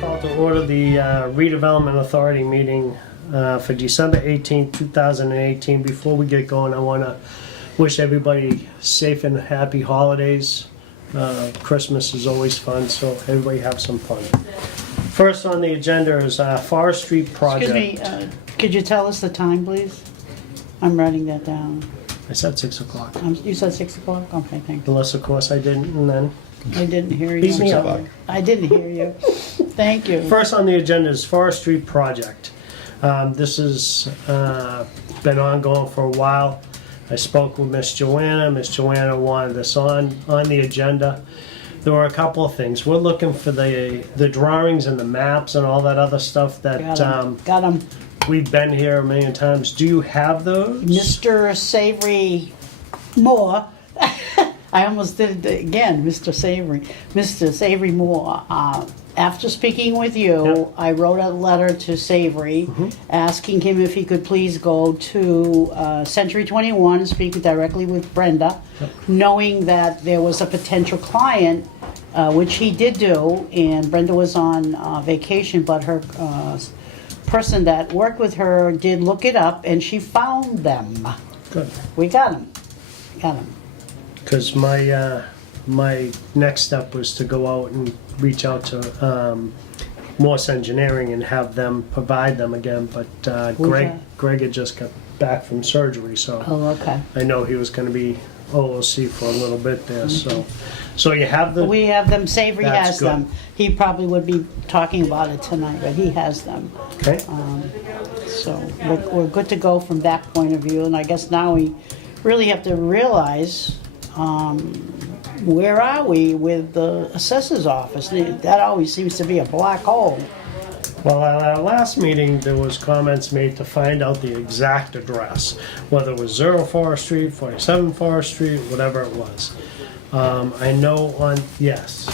Call to order the Redevelopment Authority meeting for December 18th, 2018. Before we get going, I want to wish everybody safe and happy holidays. Christmas is always fun, so everybody have some fun. First on the agenda is Forest Street project. Excuse me, could you tell us the time, please? I'm writing that down. I said 6 o'clock. You said 6 o'clock? Okay, thank you. Unless, of course, I didn't, and then... I didn't hear you. Beat me up. Sorry. I didn't hear you. Thank you. First on the agenda is Forest Street project. This has been ongoing for a while. I spoke with Miss Joanna. Miss Joanna wanted this on the agenda. There were a couple of things. We're looking for the drawings and the maps and all that other stuff that Got him. we've been here a million times. Do you have those? Mr. Savory Moore. I almost did it again, Mr. Savory. Mr. Savory Moore. After speaking with you, Yep. I wrote a letter to Savory asking him if he could please go to Century 21 and speak directly with Brenda, knowing that there was a potential client, which he did do, and Brenda was on vacation, but her person that worked with her did look it up, and she found them. Good. We got them. Got them. Because my next step was to go out and reach out to Morse Engineering and have them provide them again. But Greg had just got back from surgery, so Oh, okay. I know he was going to be OOC for a little bit there. So you have the We have them, Savory That's has good. them. He probably would be talking about it tonight, but he has them. okay. So we're good to go from that point of view, and I guess now we really have to realize, where are we with the assessor's office? That always seems to be a black hole. Well, at our last meeting, there was comments made to find out the exact address, whether it was 0 Forest Street, 47 Forest Street, whatever it was. I know yes.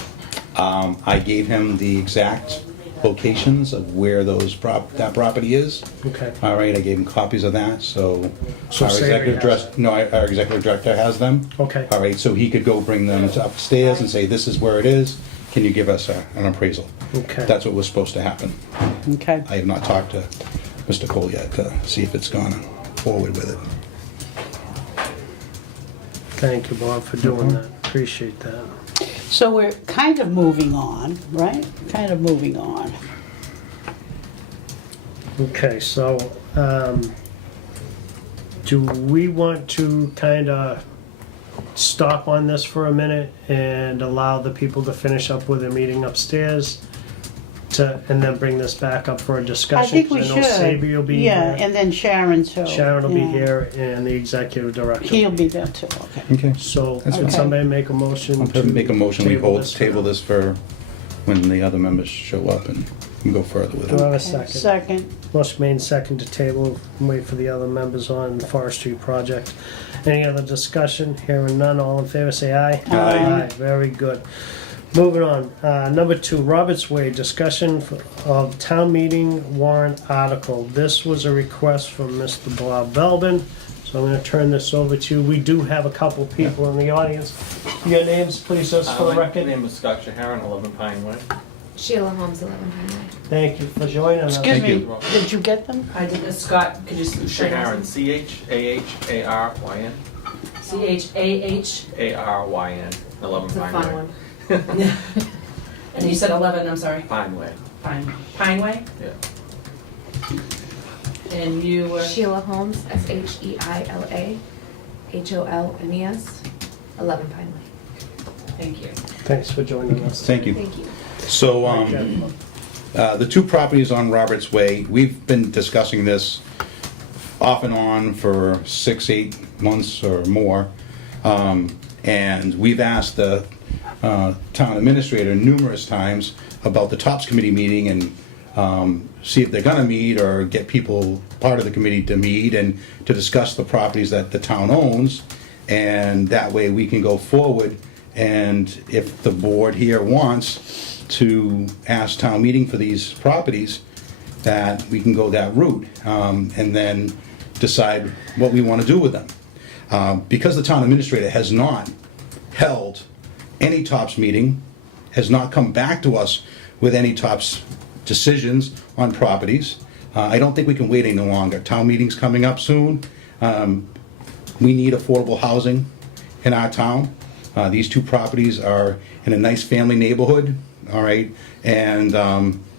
I gave him the exact locations of where that property is. Okay. All right, I gave him copies of that, so So our Savory executive has director, no, our executive director has them. Okay. All right, so he could go bring them upstairs and say, this is where it is, can you give us an appraisal? Okay. That's what was supposed to happen. Okay. I have not talked to Mr. Cole yet to see if it's gone forward with it. Thank you, Bob, for doing that. Appreciate that. So we're kind of moving on, right? Kind of moving on. Okay, so do we want to kind of stop on this for a minute and allow the people to finish up with their meeting upstairs and then bring this back up for a discussion? I think we 'Cause should. I know Sabri will be Yeah, here, and then Sharon too. Sharon will be Yeah. here, and the executive director. He'll be there too, okay. Okay. So That's can fine. somebody make a motion I'll to make a motion, we table this for table now? this for when the other members show up and we go further with Do I it. have a Okay, second? Second. Motion made second to table, and wait for the other members on the Forest Street project. Any other discussion? Hearing none, all in favor say aye. Aye. Very good. Moving on, number 2, Roberts Way, discussion of town meeting warrant article. This was a request from Mr. Bob Belbin, so I'm gonna turn this over to you. We do have a couple people in the audience. Your names, please, just for the My record. name is Scott Shaharan, 11 Pine Way. Sheila Holmes, 11 Pine Way. Thank you for joining us. Excuse Thank me, did you get them? I did, Scott, could you say Shaharan, Chaharyn, C-H-A-H, Aryn, 11 it's a Pine fun Way. one. And you said 11, I'm sorry, Pine Way, Pine Way? yeah. And you were? Sheila Holmes, Sheila Holmes, 11 Pine Way. Thank you. Thanks for joining us. Thank you. Thank you. So, the two properties on Roberts Way, we've been discussing this off and on for 6-8 months or more. And we've asked the town administrator numerous times about the TOPS committee meeting and see if they're gonna meet or get people, part of the committee to meet and to discuss the properties that the town owns. And that way we can go forward, and if the board here wants to ask town meeting for these properties, that we can go that route. And then decide what we want to do with them. Because the town administrator has not held any TOPS meeting, has not come back to us with any TOPS decisions on properties, I don't think we can wait any longer. Town meeting's coming up soon. We need affordable housing in our town. These two properties are in a nice family neighborhood, all right? And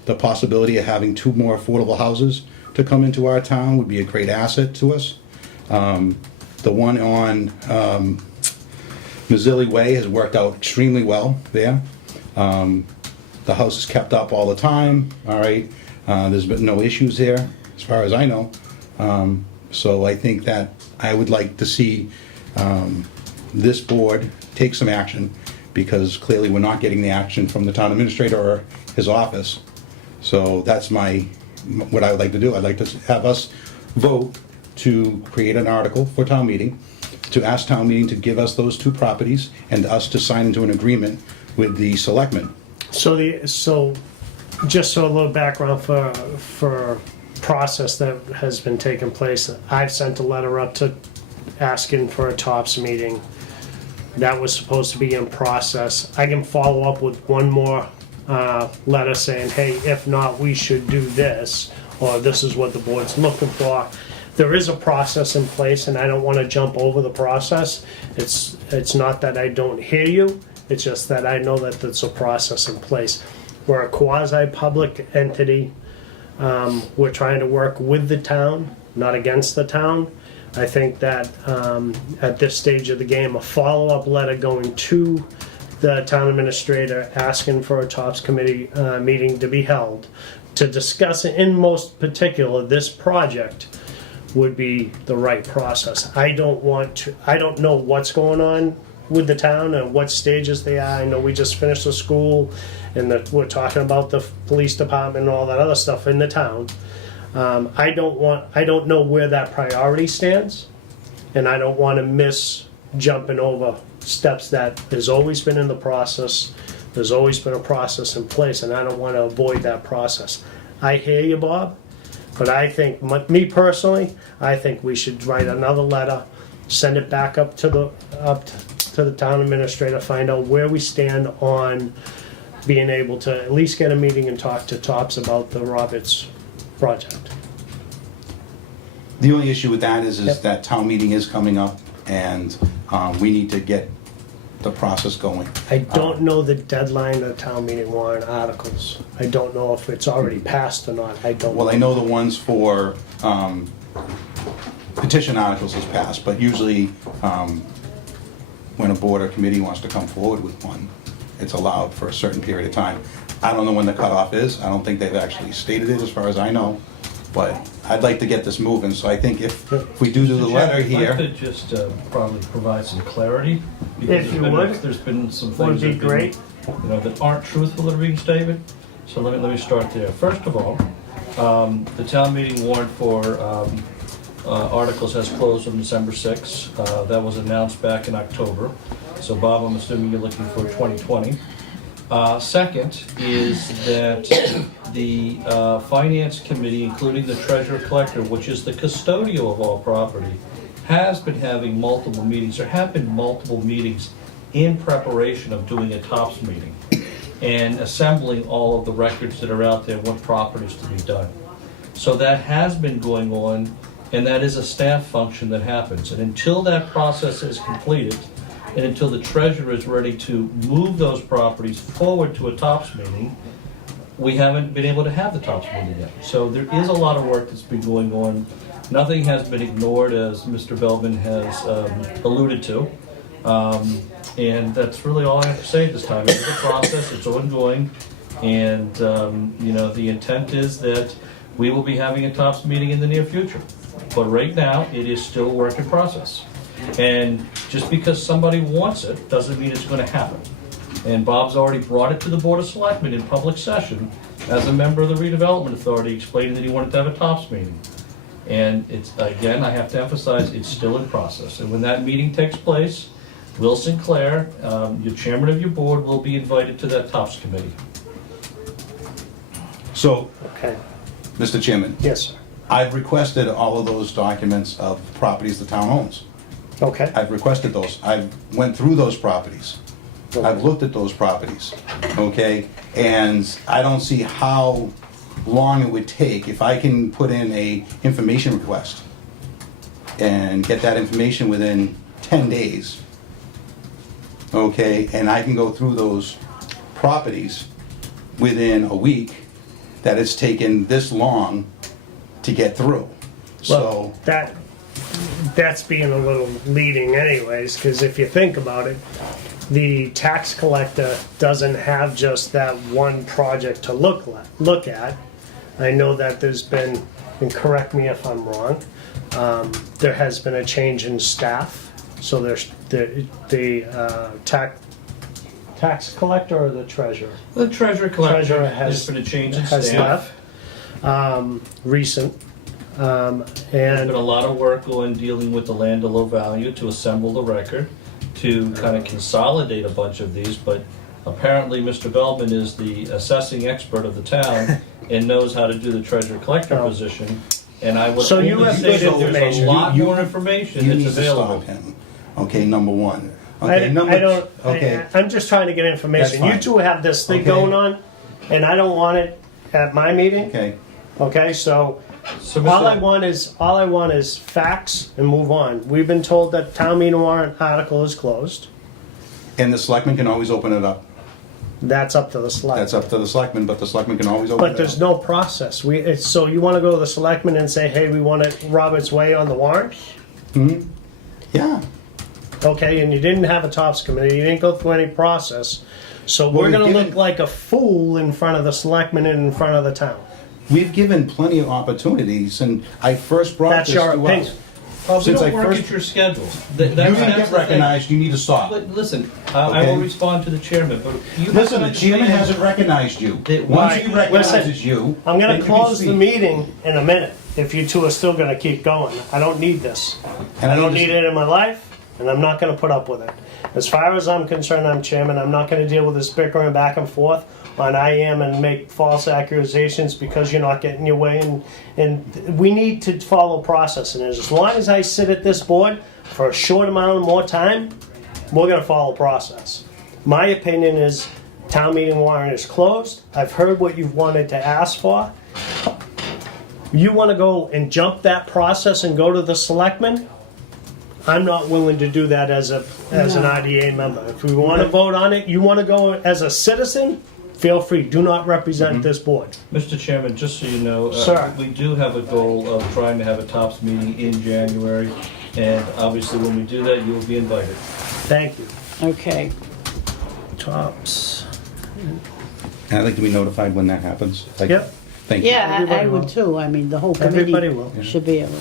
the possibility of having two more affordable houses to come into our town would be a great asset to us. The one on Mazzilli Way has worked out extremely well there. The house is kept up all the time, all right? There's been no issues there, as far as I know. So I think that I would like to see this board take some action, because clearly we're not getting the action from the town administrator or his office. So that's what I would like to do. I'd like to have us vote to create an article for town meeting, to ask town meeting to give us those two properties, and us to sign into an agreement with the selectmen. So just so a little background for process that has been taking place, I've sent a letter up to asking for a TOPS meeting. That was supposed to be in process. I can follow up with one more letter saying, hey, if not, we should do this, or this is what the board's looking for. There is a process in place, and I don't want to jump over the process. It's not that I don't hear you, it's just that I know that there's a process in place. We're a quasi-public entity. We're trying to work with the town, not against the town. I think that at this stage of the game, a follow-up letter going to the town administrator asking for a TOPS committee meeting to be held to discuss in most particular this project would be the right process. I don't know what's going on with the town and what stages they are. I know we just finished the school and that we're talking about the police department and all that other stuff in the town. I don't know where that priority stands, and I don't want to miss jumping over steps that has always been in the process. There's always been a process in place, and I don't want to avoid that process. I hear you, Bob, but I think, me personally, I think we should write another letter, send it back up to the town administrator, find out where we stand on being able to at least get a meeting and talk to TOPS about the Roberts project. The only issue with that is Yep. that town meeting is coming up, and we need to get the process going. I don't know the deadline of town meeting warrant articles. I don't know if it's already passed or not. I don't. Well, I know the ones for petition articles is passed, but usually when a board or committee wants to come forward with one, it's allowed for a certain period of time. I don't know when the cutoff is. I don't think they've actually stated it as far as I know, but I'd like to get this moving, so I think if we do the letter I'd here. like to just probably provide some clarity. If you would. There's been some Would things be that have been, great. that aren't truthful that are being stated. So let me start there. First of all, the town meeting warrant for articles has closed on December 6th. That was announced back in October. So Bob, I'm assuming you're looking for 2020. Second is that the Finance Committee, including the Treasurer Collector, which is the custodial of all property, has been having multiple meetings. There have been multiple meetings in preparation of doing a TOPS meeting and assembling all of the records that are out there, what properties to be done. So that has been going on, and that is a staff function that happens. And until that process is completed, and until the treasurer is ready to move those properties forward to a TOPS meeting, we haven't been able to have the TOPS meeting yet. So there is a lot of work that's been going on. Nothing has been ignored, as Mr. Belvin has alluded to. And that's really all I have to say at this time. It's a process, it's ongoing, and the intent is that we will be having a TOPS meeting in the near future. But right now, it is still a work in process. And just because somebody wants it doesn't mean it's going to happen. And Bob's already brought it to the Board of Selectmen in public session as a member of the Redevelopment Authority, explaining that he wanted to have a TOPS meeting. And it's, again, I have to emphasize, it's still in process. And when that meeting takes place, Will Sinclair, your chairman of your board, will be invited to that TOPS committee. So, Okay. Mr. Chairman, Yes, sir. I've requested all of those documents of properties the town owns. Okay, I've requested those. I've went through those properties. I've looked at those properties, okay? And I don't see how long it would take if I can put in a information request and get that information within 10 days, okay? And I can go through those properties within a week, that it's taken this long to get through. well, So, that's being a little leading anyways, because if you think about it, the tax collector doesn't have just that one project to look at. I know that there's been, and correct me if I'm wrong, there has been a change in staff, so there's the tax collector or the treasurer? The treasurer collector Treasurer has been a change in has staff. recent, There's been a and lot of work going dealing with the land of low value to assemble the record, to kind of consolidate a bunch of these, but apparently Mr. Bellman is the assessing expert of the town and knows how to do the treasurer collector Oh. position. And I would So you only have say good that there's a information. lot You- more information you that's need to available. stop him, okay, number one. I Okay, number don't, okay. I'm just trying to get information. That's You fine. two have this thing Okay. going on, and I don't want it at my meeting, Okay, okay? So So all I Mr. want is facts and move on. We've been told that town meeting warrant article is closed. and the selectmen can always open it up. That's up to the select. That's up to the selectmen, but the selectmen can always open But it there's up. no process. So you wanna go to the selectmen and say, hey, we want it Robert's Way on the warrant? Yeah, Okay, and you didn't have a tops committee, you didn't go through any process. So Well, we're gonna we've look given- like a fool in front of the selectmen and in front of the town. we've given plenty of opportunities, and I first brought That's this your to opinion. us. We Since don't I work first- at your schedules. You didn't get recognized, you need to stop. But listen, I will Okay. respond to the chairman, but you have Listen, to the chairman understand- hasn't recognized you. That- Once Right, he recognizes listen, you. I'm then gonna you can close the speak. meeting in a minute, if you two are still gonna keep going. I don't need this. And I don't need understand- it in my life, and I'm not gonna put up with it. As far as I'm concerned, I'm chairman, I'm not gonna deal with this bickering back and forth on I am and make false accusations because you're not getting your way, and we need to follow process, and as long as I sit at this board for a short amount of more time, we're gonna follow process. My opinion is town meeting warrant is closed. I've heard what you've wanted to ask for. You want to go and jump that process and go to the selectmen? I'm not willing to do that as an IDA member. If we want to vote on it, you want to go as a citizen, feel free. Do not represent this board. Mr. Chairman, just so you know, Sir. we do have a goal of trying to have a TOPS meeting in January, and obviously when we do that, you will be invited. Thank you. Okay. Tops. And I'd like to be notified when that happens. Like, Yep. Thank you. Yeah, I Everybody would will. too. I mean, the whole Everybody committee will. should be able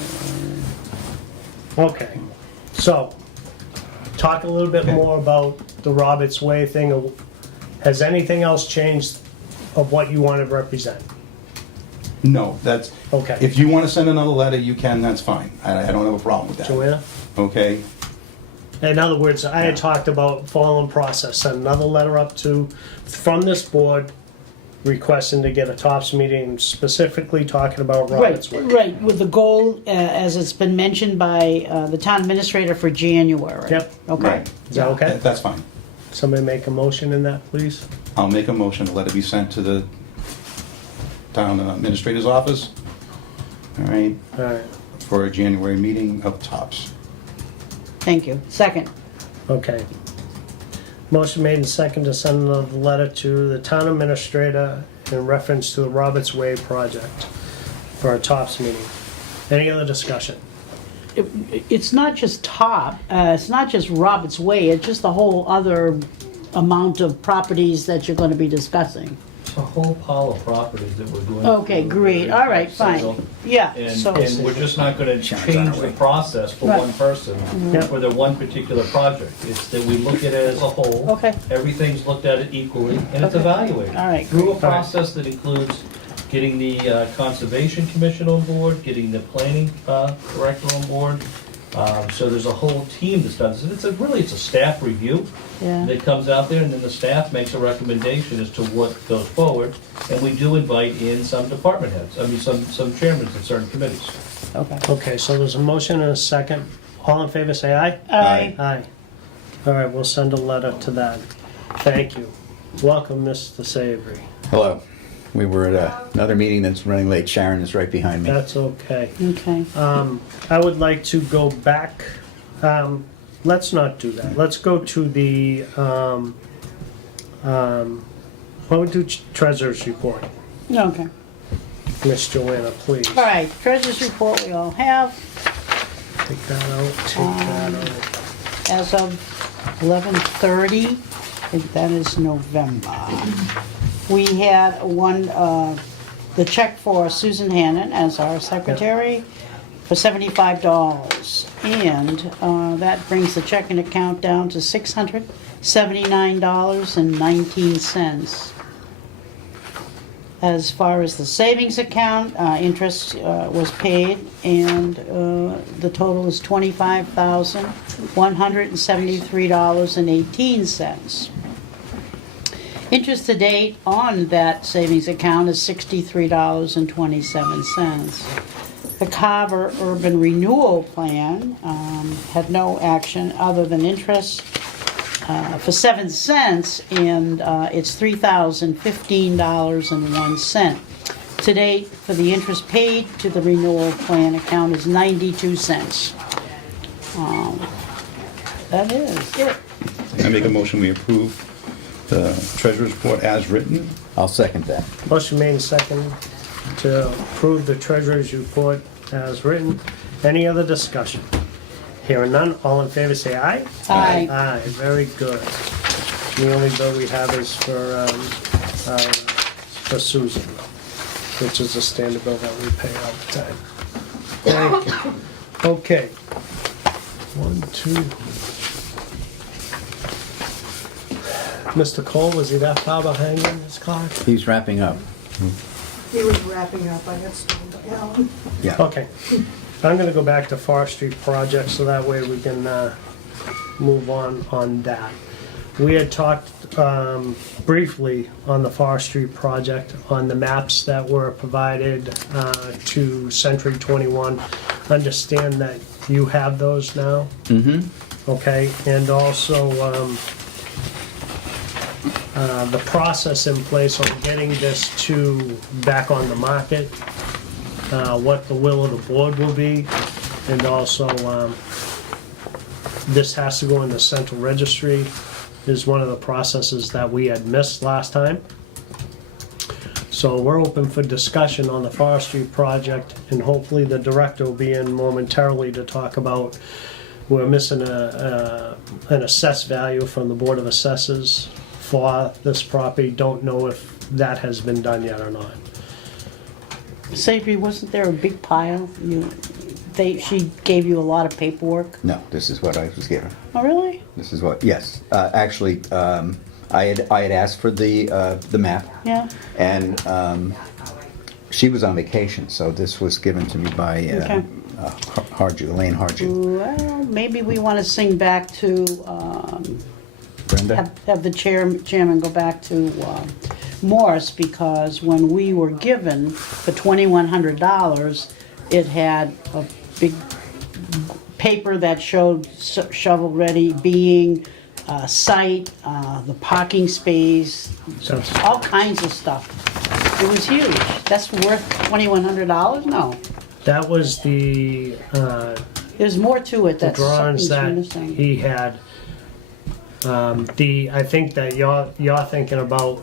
to. Okay. So, talk a little bit more about the Roberts Way thing. Has anything else changed of what you want to represent? No, that's, Okay. if you want to send another letter, you can, that's fine. I don't have a problem with that. Joanna? Okay? In other words, I had talked about following process, send another letter up from this board requesting to get a TOPS meeting specifically talking about Roberts Right, Way. right, with the goal, as it's been mentioned by the town administrator for January. Yep. Okay. Right. Is that okay? That's fine. Somebody make a motion in that, please? I'll make a motion to let it be sent to the town administrator's office, all right, All right, for a January meeting of TOPS. Thank you. Second. okay. Motion made and second to send a letter to the town administrator in reference to the Roberts Way project for a TOPS meeting. Any other discussion? It's not just it's not just Roberts Way, it's just the whole other amount of properties that you're gonna be discussing. It's a whole pile of properties that we're doing. Okay, great, all right, fine. Yeah, And, so, and we're just not gonna change the process for Right. one person, Yep. for their one particular project. It's that we look at it as a whole. Okay. Everything's looked at it equally, and it's Okay. evaluated. All right, Through a great. process that includes getting the Conservation Commission on board, getting the Planning Director on board, So there's a whole team that's done this, and it's a staff review Yeah. that comes out there, and then the staff makes a recommendation as to what goes forward, and we do invite in some department heads, some chairmen of certain committees. Okay. Okay, so there's a motion and a second. All in favor, say aye. Aye. Aye. All right, we'll send a letter to that. Thank you. Welcome, Mr. Savory. Hello. We were at another meeting that's running late. Sharon is right behind me. That's okay. Okay. I would like to go back, let's not do that. Let's go to the, why don't we do treasurer's report? Okay. Miss Joanna, please. All right, treasurer's report we all have. Take that out, take that out. As of 11:30, I think that is November. We had the check for Susan Hannon as our secretary for $75. And that brings the checking account down to $679.19. As far as the savings account, interest was paid, and the total is $25,173.18. Interest to date on that savings account is $63.27. The Carver Urban Renewal Plan had no action other than interest for 7 cents, and it's $3,015.01. To date, for the interest paid to the renewal plan account is 92 cents. That is it. I make a motion, we approve the treasurer's report as written. I'll second that. Motion made and second to approve the treasurer's report as written. Any other discussion? Hearing none, all in favor say aye. Aye. Aye, very good. The only bill we have is for Susan, which is a standard bill that we pay all the time. Thank you. Okay. 1, 2. Mr. Cole, was he that far behind in his car? He's wrapping up. He was wrapping up, I got slowed down. Yeah. Okay. I'm gonna go back to forestry project, so that way we can move on that. We had talked briefly on the forestry project, on the maps that were provided to Century 21. Understand that you have those now? Mm-hmm. Okay, and also the process in place on getting this back on the market, what the will of the board will be, and also this has to go in the central registry, is one of the processes that we had missed last time. So we're open for discussion on the forestry project, and hopefully the director will be in momentarily to talk about, we're missing an assessed value from the Board of Assessors for this property. Don't know if that has been done yet or not. Savory, wasn't there a big pile? She gave you a lot of paperwork? No, this is what I was given. Oh, really? This is what, yes. Actually, I had asked for the map, Yeah. and she was on vacation, so this was given to me by Okay. Elaine Harju. Well, maybe we want to sing back to, Brenda? have the chairman go back to Morse, because when we were given the $2,100, it had a big paper that showed shovel-ready being, site, the parking space, So all kinds of stuff. It was huge. That's worth $2,100? No. that was the There's more to it that's drawings that missing. he had. I think that you're thinking about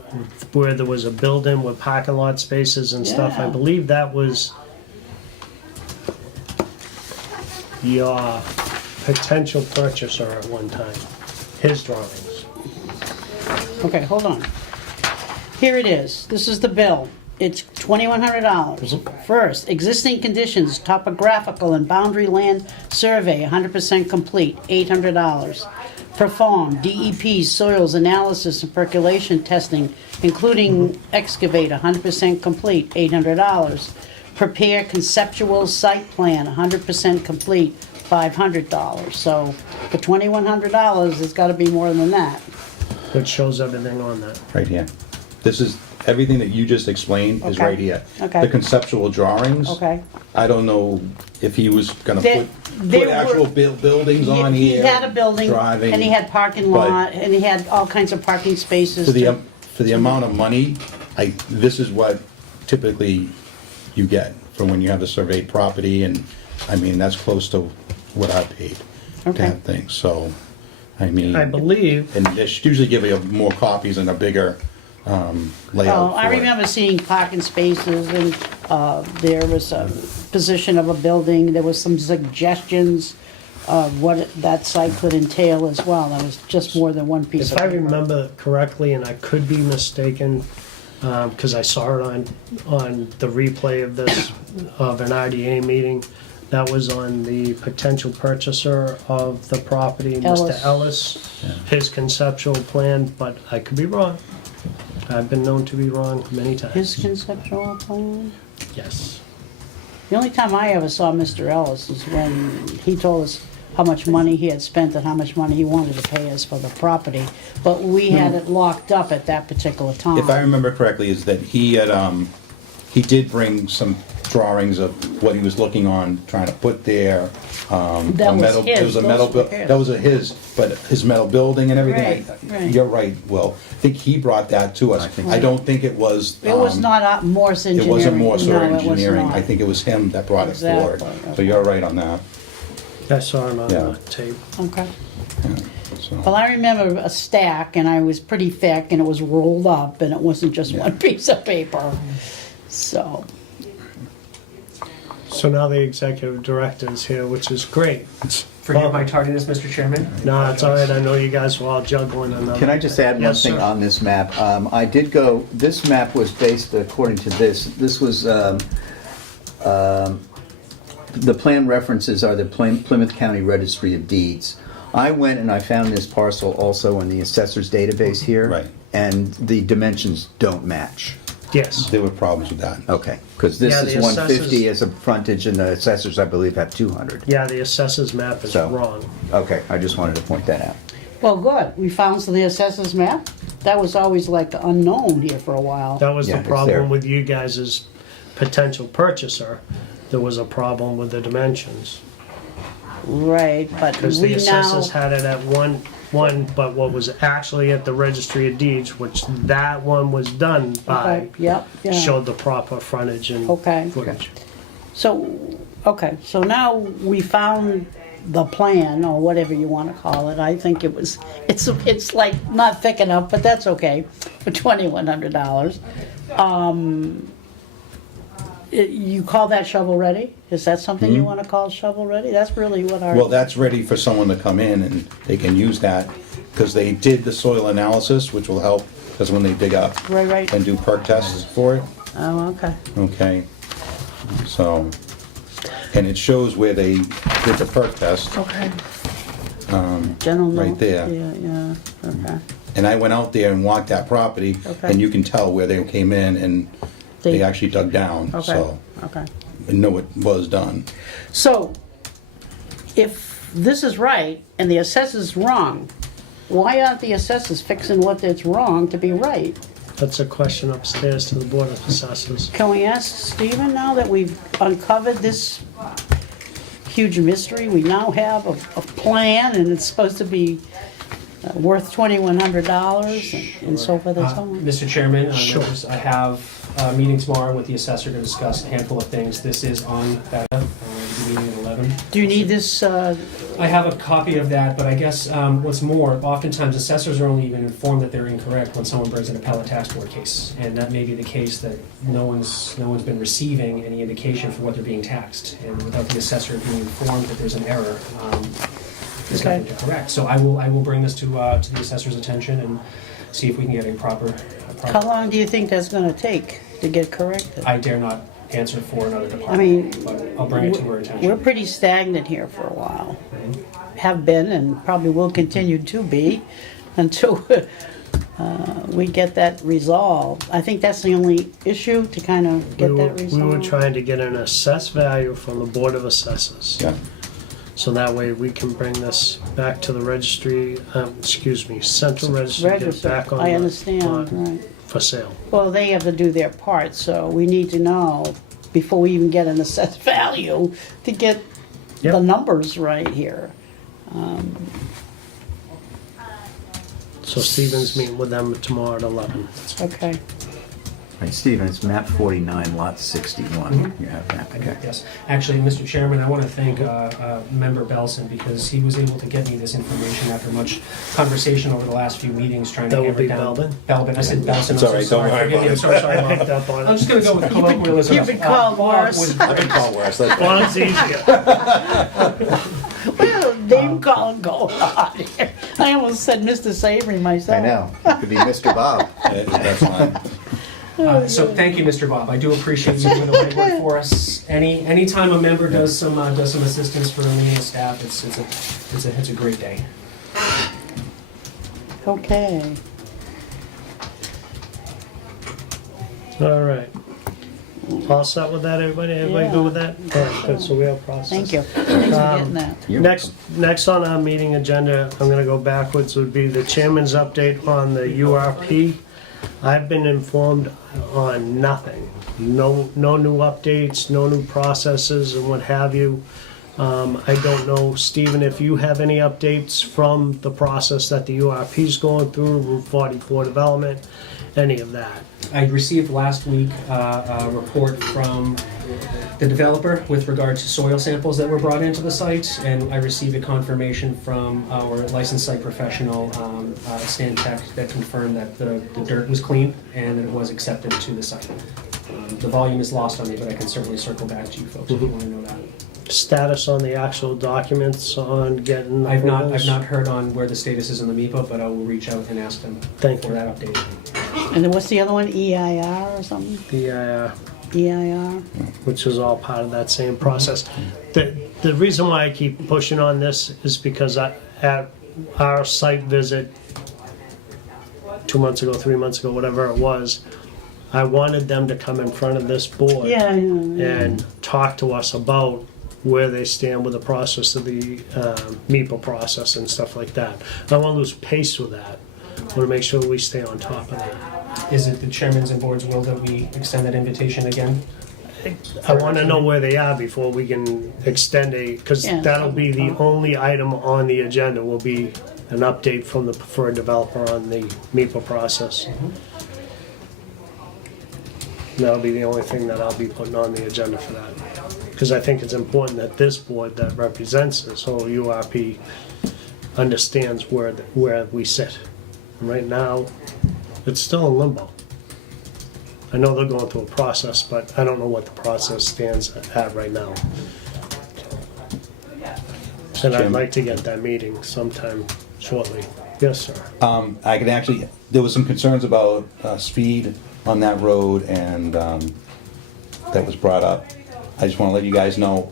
where there was a building with parking lot spaces and stuff. I Yeah. believe that was your potential purchaser at one time, his drawings. Okay, hold on. Here it is. This is the bill. It's $2,100. First, existing conditions, topographical and boundary land survey, 100% complete, $800. Perform DEP soils analysis and percolation testing, including excavate, 100% complete, $800. Prepare conceptual site plan, 100% complete, $500. So for $2,100, it's gotta be more than that. Which shows everything on that. Right here. This is, everything that you just explained is Okay. right here. Okay. The conceptual drawings. Okay. I don't know if he was gonna They- they put were- actual buildings on He here. had a building, driving, and he had parking but lot, and he had all kinds of parking spaces. For the, to- for the amount of money, this is what typically you get for when you have a surveyed property, and, I mean, that's close to what I paid to Okay. have things, so, I mean. I believe, And they should usually give you more copies and a bigger layout Oh, I for it. remember seeing parking spaces, and there was a position of a building, there was some suggestions of what that site could entail as well. That was just more than one piece of if I paper. remember correctly, and I could be mistaken, because I saw it on the replay of this, of an RDA meeting, that was on the potential purchaser of the property, Ellis. Mr. Ellis, his conceptual plan, but I could be wrong. I've been known to be wrong many His times. conceptual plan? Yes. The only time I ever saw Mr. Ellis is when he told us how much money he had spent and how much money he wanted to pay us for the property. But we had it locked up at that particular time. If I remember correctly, is that he had, he did bring some drawings of what he was looking on, trying to put there. That a was metal- his, It was a those metal, were bu- his. that was a his, but his metal building and everything. Right, right. You're right, Will. I think he brought that to us. I don't think it was. It was not Morse It Engineering. wasn't Morse or No, it was engineering. not. I think it was him that brought it forward. Exactly, So you're right on that. I saw him on Yeah. the tape. Okay. Yeah, so. Well, I remember a stack, and I was pretty thick, and it was rolled up, and it wasn't just one piece of paper. So, So now the executive director is here, which is great. Forgive my tardiness, Mr. Chairman. No, it's all right. I know you guys were all juggling another. Can I just add one Yes, thing sir. on this map? I did go, this map was based, according to this was, the plan references are the Plymouth County Registry of Deeds. I went and I found this parcel also in the assessor's database here. Right. And the dimensions don't match. Yes. There were problems with that. Okay, because this Yeah, is the 150 assessors- as a frontage, and the assessors, I believe, have 200. Yeah, the assessor's map is So- wrong. Okay, I just wanted to point that out. well, good. We found the assessors map. That was always like unknown here for a while. That was Yeah, the it's problem there. with you guys as potential purchaser. There was a problem with the dimensions. Right, but Because the we now, assessors had it at one, but what was actually at the registry of deeds, which that one was done by, okay, yep, yeah. showed the proper frontage and Okay. footage. So, okay, so now we found the plan, or whatever you want to call it. I think it's like not thick enough, but that's okay, for $2,100. You call that shovel ready? Is that something you want to call shovel ready? That's really what our. Well, that's ready for someone to come in and they can use that, because they did the soil analysis, which will help, because when they dig up Right. and do perk tests for it, Oh, okay. okay? So, and it shows where they did the perk test, Okay. General right note? there. Yeah, okay. and I went out there and walked that property, Okay. and you can tell where they came in and they actually dug down, Okay, so, okay. and know it was done. So, if this is right and the assessor's wrong, why aren't the assessors fixing what that's wrong to be right? That's a question upstairs to the Board of Assessors. Can we ask Stephen now that we've uncovered this huge mystery? We now have a plan, and it's supposed to be worth $2,100 and so forth and so on. Mr. Chairman, Sure. members, I have a meeting tomorrow with the assessor to discuss a handful of things. This is on that, meeting at 11. Do you need this, I have a copy of that, but I guess what's more, oftentimes assessors are only even informed that they're incorrect when someone brings an appellate tax board case. And that may be the case that no one's been receiving any indication for what they're being taxed. And without the assessor being informed that there's an error, there's Okay. nothing to correct. So I will bring this to the assessor's attention and see if we can get a proper. how long do you think that's gonna take to get corrected? I dare not answer for another department. I mean, but I'll bring it to her attention. We're pretty stagnant here for a while. Have been and probably will continue to be until we get that resolved. I think that's the only issue, to kind of get that resolved. We were trying to get an assessed value from the Board of Assessors. Yeah. So that way we can bring this back to the registry, central registry, get it Register, back on I the- understand, on- right. for sale. Well, they have to do their part, so we need to know before we even get an assessed value to get the Yep. numbers right here. So Stephen's meeting with them tomorrow at 11. Okay. Right, Stephen, it's map 49, lot 61. You have that, okay. Yes, actually, Mr. Chairman, I want to thank Member Belson because he was able to get me this information after much conversation over the last few meetings trying to That would hammer be down. Belbin? Belbin, I said Belson, I'm It's all so right, don't sorry. worry Forgive me, about I'm it. so sorry. I picked up on I'm it. just gonna go with colloquialism. You've been called Bob worse. was- I've been called worse. Let's Well, it's easier. Well, name calling going on here. I almost said Mr. Savory myself. I know, it could be Mr. Bob. That's fine. So thank you, Mr. Bob. I do appreciate you doing the right work for us. Anytime a member does some assistance for me and staff, it's a great day. Okay. All right. All set with that, everybody? Everybody Yeah. good with that? All right, good, so we have process. Thank you. Thanks for getting that. You're Next on our meeting agenda, I'm gonna go backwards, would be the chairman's update on the URP. I've been informed on nothing. No new updates, no new processes and what have you. I don't know, Stephen, if you have any updates from the process that the URP's going through, Route 44 development, any of that. I received last week a report from the developer with regard to soil samples that were brought into the site, and I received a confirmation from our licensed site professional, Stan Tech, that confirmed that the dirt was clean and that it was accepted to the site. The volume is lost on me, but I can certainly circle back to you folks if you want to know that. Status on the actual documents on getting I've approvals? not heard on where the status is on the MIPA, but I will reach out and ask them Thank for you. that update. And then what's the other one? EIR or something? The, EIR? which is all part of that same process. The reason why I keep pushing on this is because at our site visit 2 months ago, 3 months ago, whatever it was, I wanted them to come in front of this board Yeah, yeah. and talk to us about where they stand with the process of the MIPA process and stuff like that. I don't want to lose pace with that. I want to make sure we stay on top of that. Is it the chairman's and board's will that we extend that invitation again? I want to know where they are before we can extend because Yeah. that'll be the only item on the agenda will be an update from the preferred developer on the MIPA process. That'll be the only thing that I'll be putting on the agenda for that. Because I think it's important that this board that represents this whole URP understands where we sit. And right now, it's still in limbo. I know they're going through a process, but I don't know what the process stands at right now. And I'd like to get that meeting sometime shortly. Yes, sir. I can actually, there was some concerns about speed on that road, and that was brought up. I just want to let you guys know,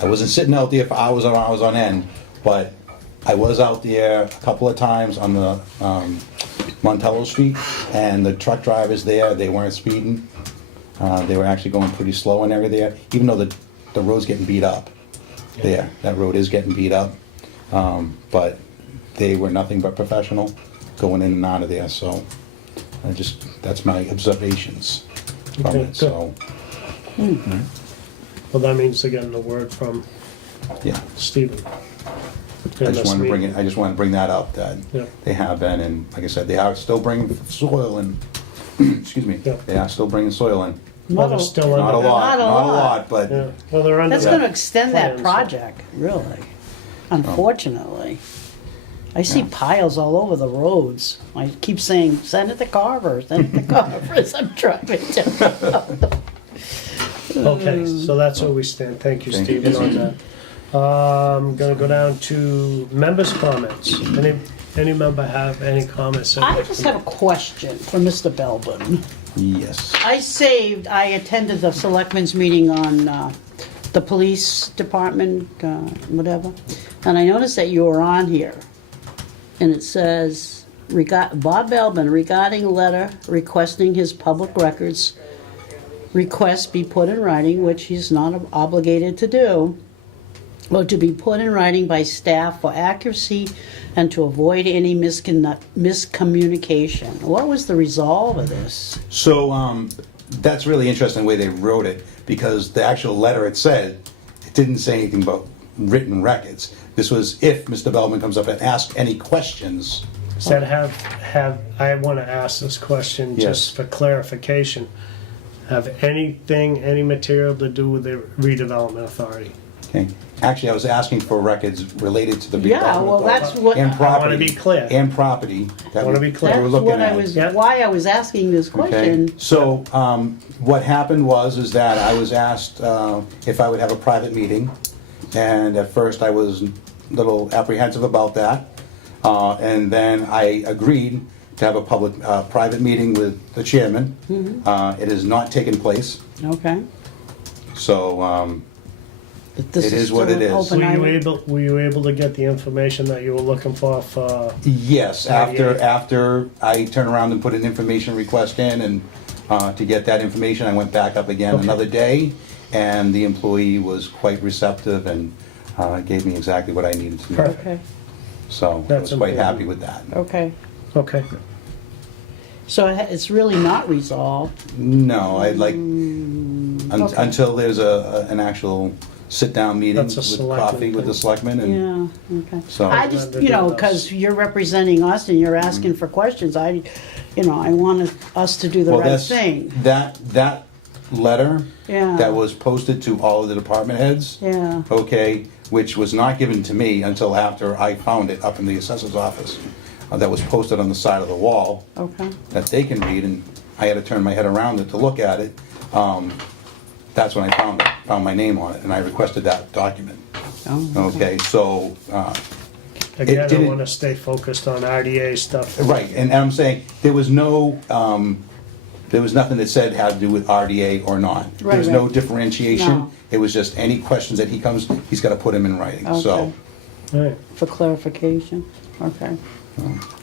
I wasn't sitting out there for hours and hours on end, but I was out there a couple of times on the Montello Street, and the truck drivers there, they weren't speeding. They were actually going pretty slow in area there, even though the road's getting beat up there. That road is getting beat up, but they were nothing but professional going in and out of there, so that's my observations from Okay, it, so, Well, that means they're getting the word from yeah. Stephen. I just wanted to bring that up, that Yeah. they have been, and like I said, they are still bringing soil in, excuse me, Yeah. they are still bringing soil in. Well, they're still Not a under. lot, Not a not a lot. lot, but Yeah, well, they're under. That's that gonna extend that plan, so- project, really, unfortunately. I see Yeah. piles all over the roads. I keep saying, send it to Carver, send it to Carver as I'm driving down. Okay, so that's where we stand. Thank you, Thank you. Stephen, on that. Gonna go down to members' comments. Any member have any comments? I just have a question for Mr. Belbin. yes. I attended the selectmen's meeting on the police department, whatever, and I noticed that you were on here. And it says, Bob Belbin regarding letter requesting his public records request be put in writing, which he's not obligated to do. or to be put in writing by staff for accuracy and to avoid any miscommunication. What was the resolve of this? So that's really interesting the way they wrote it, because the actual letter it didn't say anything about written records. This was if Mr. Bellman comes up and asks any questions. Said I want to ask this question just for clarification. Have any material to do with the redevelopment authority? Okay. Actually, I was asking for records related to the Yeah, redevelopment well, that's authority what- and I property. wanna be clear. And property. that I wanna we- be clear. that That's we're looking what I at. was, Yeah. why I was asking this Okay, question. so what happened was that I was asked if I would have a private meeting, and at first I was a little apprehensive about that, and then I agreed to have a private meeting with the chairman. It has not taken place, Okay. so But this It is what still it an is. open item. Were you able to get the information that you were looking for? yes, 98. after I turned around and put an information request in, and to get that information, I went back up again Okay. another day, and the employee was quite receptive and gave me exactly what I needed to know. Perfect. Okay, So I That's was quite important. happy with that. okay. Okay. So it's really not resolved. No, I'd like, okay. until there's an actual sit-down meeting That's a with selectmen coffee with the thing. selectmen, and Yeah, okay. so. I just, Rather you know, do this. because you're representing us and you're asking for questions, I wanted us to do the Well, right that's, thing. that letter Yeah. that was posted to all of the department heads, Yeah, okay, which was not given to me until after I found it up in the assessor's office, that was posted on the side of the wall, okay, that they can read, and I had to turn my head around it to look at it. That's when I found my name on it, and I requested that document. oh, Okay, so, Again, I didn't- want to stay focused on RDA stuff. right, and I'm saying, there was nothing that said had to do with RDA or not. Right, There was no right. differentiation. No. It was just any questions that he's gotta put them in writing. So, Okay. All right. For clarification, okay.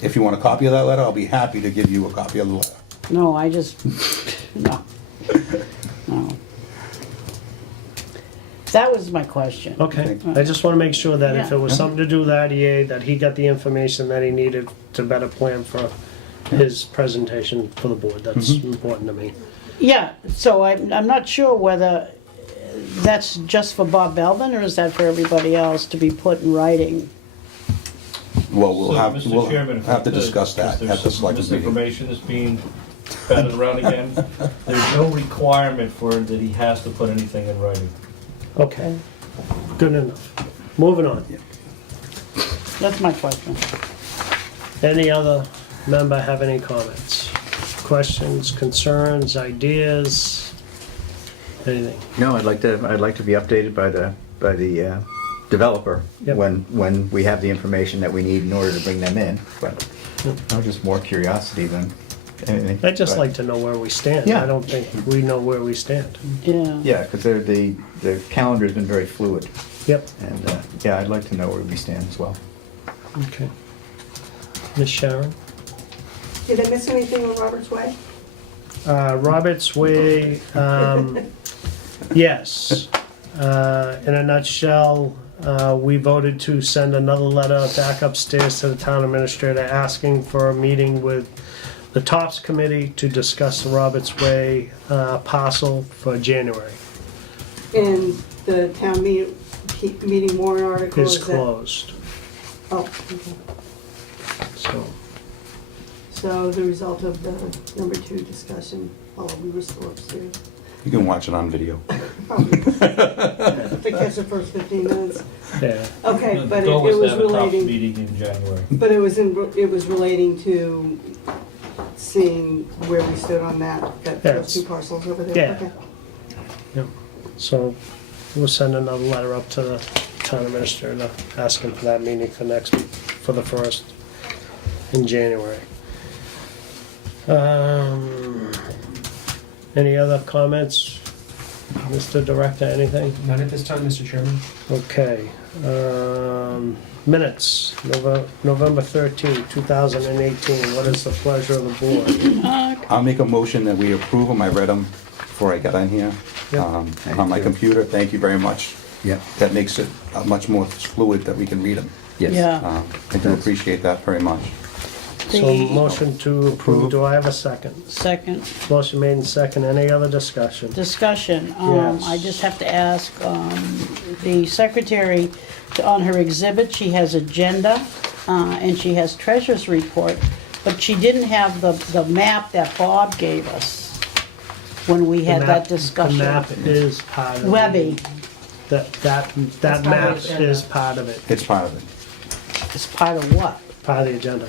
if you want a copy of that letter, I'll be happy to give you a copy of the letter. No, I just, no, no. That was my question. Okay, I just want to make sure that if Yeah. it was something to do with RDA, that he got the information that he needed to better plan for his presentation for the board. That's important to me. Yeah, so I'm not sure whether that's just for Bob Belvin, or is that for everybody else to be put in writing? Well, we'll So, have, Mr. we'll Chairman, if have to I could, discuss that because at the select there's meeting. misinformation is being batted around again. There's no requirement for that he has to put anything in writing. Okay, good enough. Moving on. That's my question. Any other member have any comments? Questions, concerns, ideas? Anything? No, I'd like to be updated by the developer Yep. when we have the information that we need in order to bring them in. But no, just more curiosity than anything. I'd just But- like to know where we stand. Yeah. I don't think we know where we stand. Yeah. Yeah, because the calendar's been very fluid, Yep, and yeah, I'd like to know where we stand as well. okay. Ms. Sharon? Did I miss anything on Robert's Way? Robert's Way, yes. In a nutshell, we voted to send another letter back upstairs to the town administrator asking for a meeting with the TOPS committee to discuss the Robert's Way parcel for January. And the town meeting warrant article Is is that? closed, Oh, okay. so, So the result of the number 2 discussion, we were still upstairs. You can watch it on video. Probably. To catch the first 15 minutes. yeah. Okay, but it Goal was to was have a top relating, meeting in January. but it was relating to seeing where we stood on those Yes. 2 parcels over there. Yeah. Okay. So we'll send another letter up to the town administrator asking for that meeting for next week, for the 1st in January. Any other comments? Mr. Director, anything? None at this time, Mr. Chairman. Okay. Minutes, November 13, 2018. What is the pleasure of the board? I'll make a motion that we approve them. I read them before I got on here, Yep. on my computer. Thank you very much. Yeah, that makes it much more fluid that we can read them. yes. Yeah. I do appreciate that very much. So The motion to approve, do I have a second? second Motion made in second, any other discussion? discussion, Yes. I just have to ask, the secretary, on her exhibit, she has agenda, and she has treasurer's report, but she didn't have the map that Bob gave us when we had The that map- discussion. The map is part of it. Webby That part of the map agenda. is part of it, It's part of it. is part of what? part of the agenda.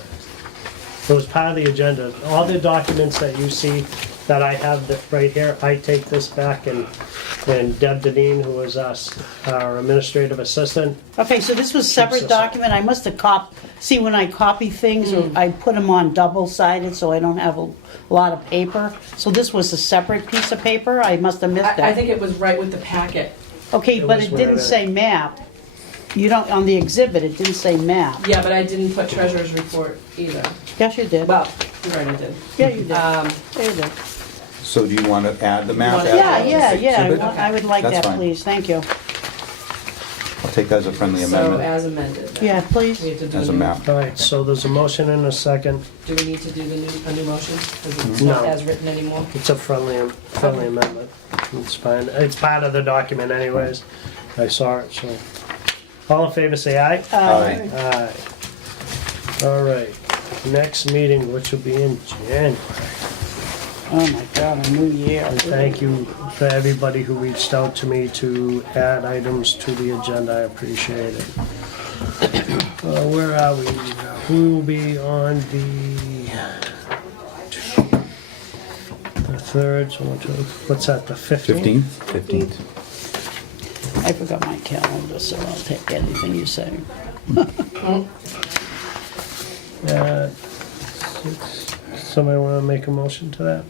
It was part of the agenda. All the documents that you see that I have right here, I take this back and Deb Deneen, who was our administrative assistant, Okay, so this was a separate Keeps us- document, I must have see, when I copy things, I put them on double-sided, so I don't have a lot of paper. So this was a separate piece of paper, I must have missed that. I think it was right with the packet. Okay, It but was it didn't whatever. say map. You don't, on the exhibit, it didn't say map. Yeah, but I didn't put treasurer's report either. Yes, you did. Well, you already did. Yeah, you did. Um, Yeah, you did. So do you want to add the map? Yeah, as Yeah, an yeah, yeah, exhibit? I would like That's that, fine. please, thank you. I'll take that as a friendly So amendment, as amended. then. Yeah, please. We have to do as a new- map. All right, so there's a motion and a second. Do we need to do a new motion? Because it's No. not as written anymore. It's a friendly amendment. It's fine. It's part of the document anyways. I saw it, so. All in favor, say aye. Aye. Aye. All right, next meeting, which will be in January. Oh my God, a new year. And thank you for everybody who reached out to me to add items to the agenda. I appreciate it. Where are we? We will be on the third, so what's that, the 15th? 15th? 15th. I forgot my calendar, so I'll take anything you say. Somebody want to make a motion to that?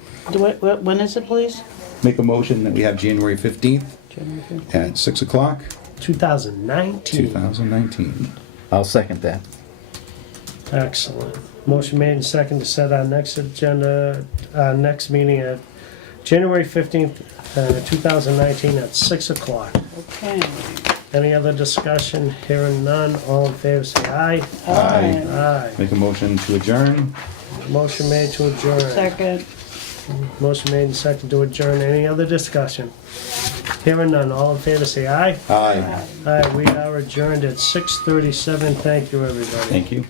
When is it, please? Make a motion that we have January 15th January 15th. at 6 o'clock, 2019. 2019. I'll second that. Excellent. Motion made and second to set our next agenda, next meeting at January 15th, 2019 at 6 o'clock. Okay. Any other discussion? Hearing none, all in favor say aye. Aye. Aye. Make a motion to adjourn. Motion made to adjourn. Second. Motion made and second to adjourn. Any other discussion? Hearing none, all in favor say aye. Aye. Aye, we are adjourned at 6:37. Thank you, everybody. Thank you.